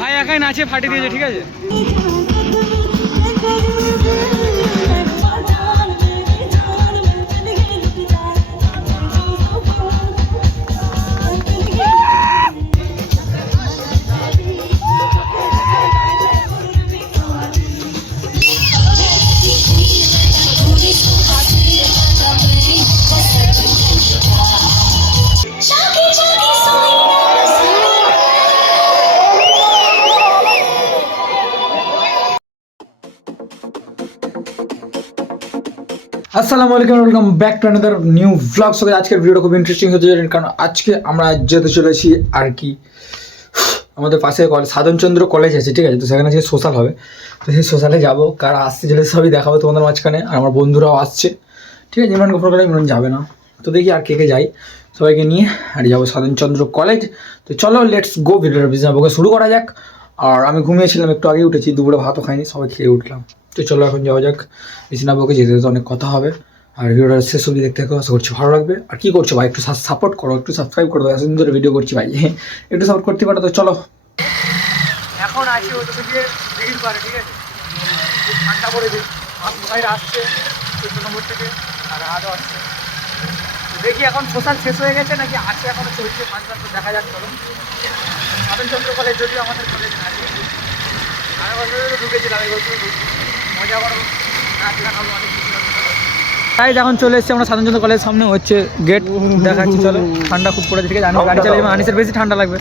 ভাই একাই নাচে ফাটিয়ে দিয়েছে, ঠিক আছে। আসসালামু আলাইকুম, welcome back to another new vlog. সবাই আজকের ভিডিওটা খুব ইন্টারেস্টিং হতে যাচ্ছে, কারণ আজকে আমরা যেতে চলেছি আর কি আমাদের পাশে সাধনচন্দ্র কলেজ আছে, ঠিক আছে। তো সেখানে যে সোশ্যাল হবে, তো সেই সোশ্যালে যাবো। কারা আসছে চলে সবই দেখাবো তোমাদের মাঝখানে। আর আমার বন্ধুরাও আসছে, ঠিক আছে। ইমরান গফর কলেজ, ইমরান যাবে না, তো দেখি আর কে কে যাই। সবাইকে নিয়ে আর যাবো সাধনচন্দ্র কলেজ। তো চলো লেটস গো, ভিডিওটা বিছানাবোকে শুরু করা যাক। আর আমি ঘুমিয়েছিলাম, একটু আগে উঠেছি, দুপুরে ভাতও খাইনি, সবাই খেয়ে উঠলাম। তো চলো এখন যাওয়া যাক বিছানাবোকে, যেতে যেতে অনেক কথা হবে। আর ভিডিওটা শেষ অবধি দেখতে থাকো, আশা করছি ভালো লাগবে। আর কী করছো ভাই, একটু সাপোর্ট করো, একটু সাবস্ক্রাইব করো, এতদিন ধরে ভিডিও করছি ভাই, একটু সাপোর্ট করতে পারো। তো চলো এখন আসি ওদের ভিড় করে, ঠিক আছে। খুব ঠান্ডা পড়েছে, ভাইরা আসছে 14 নম্বর থেকে, আর আরও আসছে। দেখি এখন সোশ্যাল শেষ হয়ে গেছে নাকি আছে এখনো চলছে ফাংশন, তো দেখা যাক। চলো সাধনচন্দ্র কলেজ, যদিও আমাদের কলেজ আছে, আগে বছর ঢুকেছিলাম, এই বছর মজা করো, নাচ গান হলো, অনেক কিছু। তাই এখন চলে এসেছি আমরা সাধনচন্দ্র কলেজের সামনে, হচ্ছে গেট দেখাচ্ছি। চলো, ঠান্ডা খুব পড়েছে, ঠিক আছে। আমি গাড়ি চালাই, আনিসের বেশি ঠান্ডা লাগবে।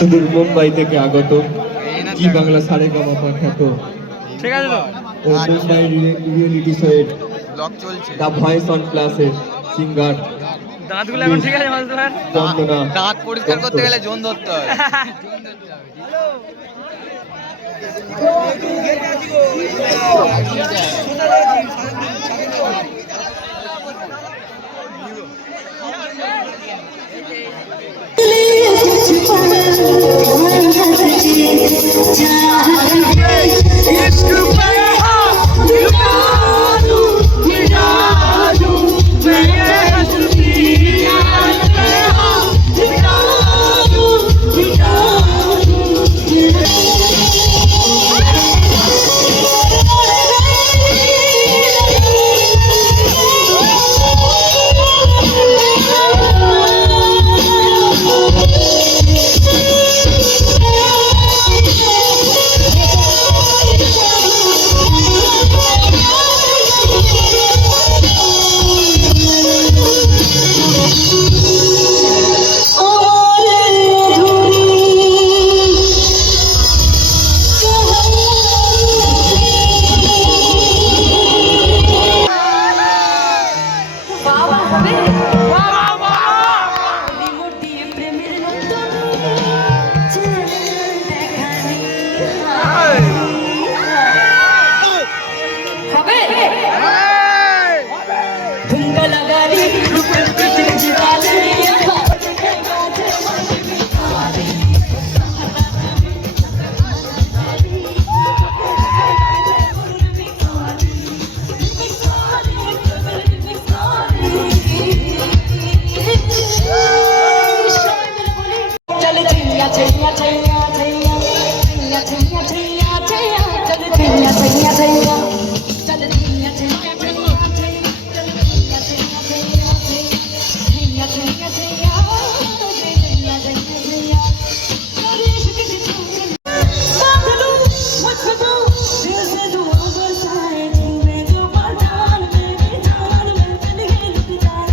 সুদূর মুম্বাই থেকে আগত জি বাংলা সারেগামা খ্যাত, ঠিক আছে। ও মুম্বাই রিয়েলিটি শোয়ের দ্য ভয়েস অন ক্লাসের সিঙ্গার। দাঁতগুলো এখন ঠিক আছে, বন্দনা। দাঁত পরিষ্কার করতে গেলে জোন ধরতে হয়। It's छैया चल छैया छैया छैया छैया छैया छैया बादलू मुझको तो दिल से दुआ बरसाए तूने जो पहचान मेरी जान में चल गई लुट जाए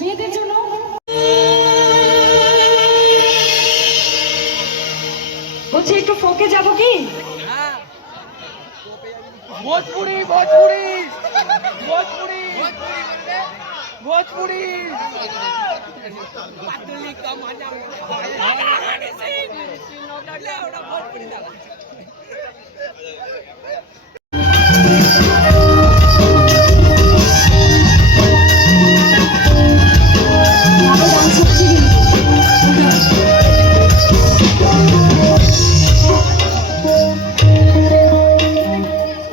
মেয়েদের জন্য বলছি একটু ফোকে যাবো কি ভোজপুরি ভোজপুরি ভোজপুরি ভোজপুরি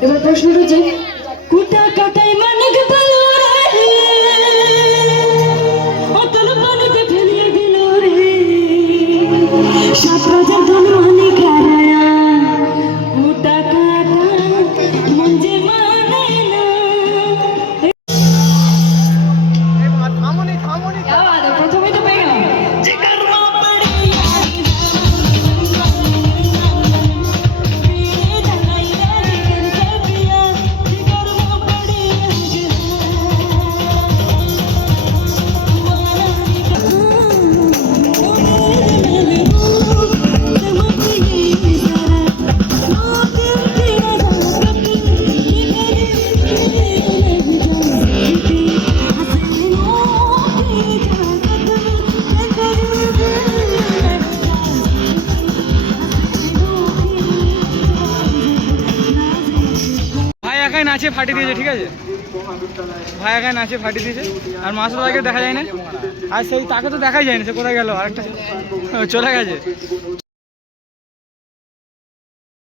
এবার প্রশ্নটা যে কুটা কাটাই মানে গেলো রে অতল পানিতে ফেলিয়ে দিল রে সাত রাজার ধন মানে কারায়া কুটা কাটা মন যে মানে না থামনি থামনি প্রথমেই তো পেয়ে গেলাম যে কর্মা পড়ে ভাই একাই নাচে ফাটিয়ে দিয়েছে, ঠিক আছে? ভাই একাই নাচে ফাটিয়ে দিয়েছে, আর মাসুদ ভাইকে দেখা যায় না। আর সেই তাকে তো দেখাই যায় না, সে কোথায় গেল? আরেকটা চলে গেছে।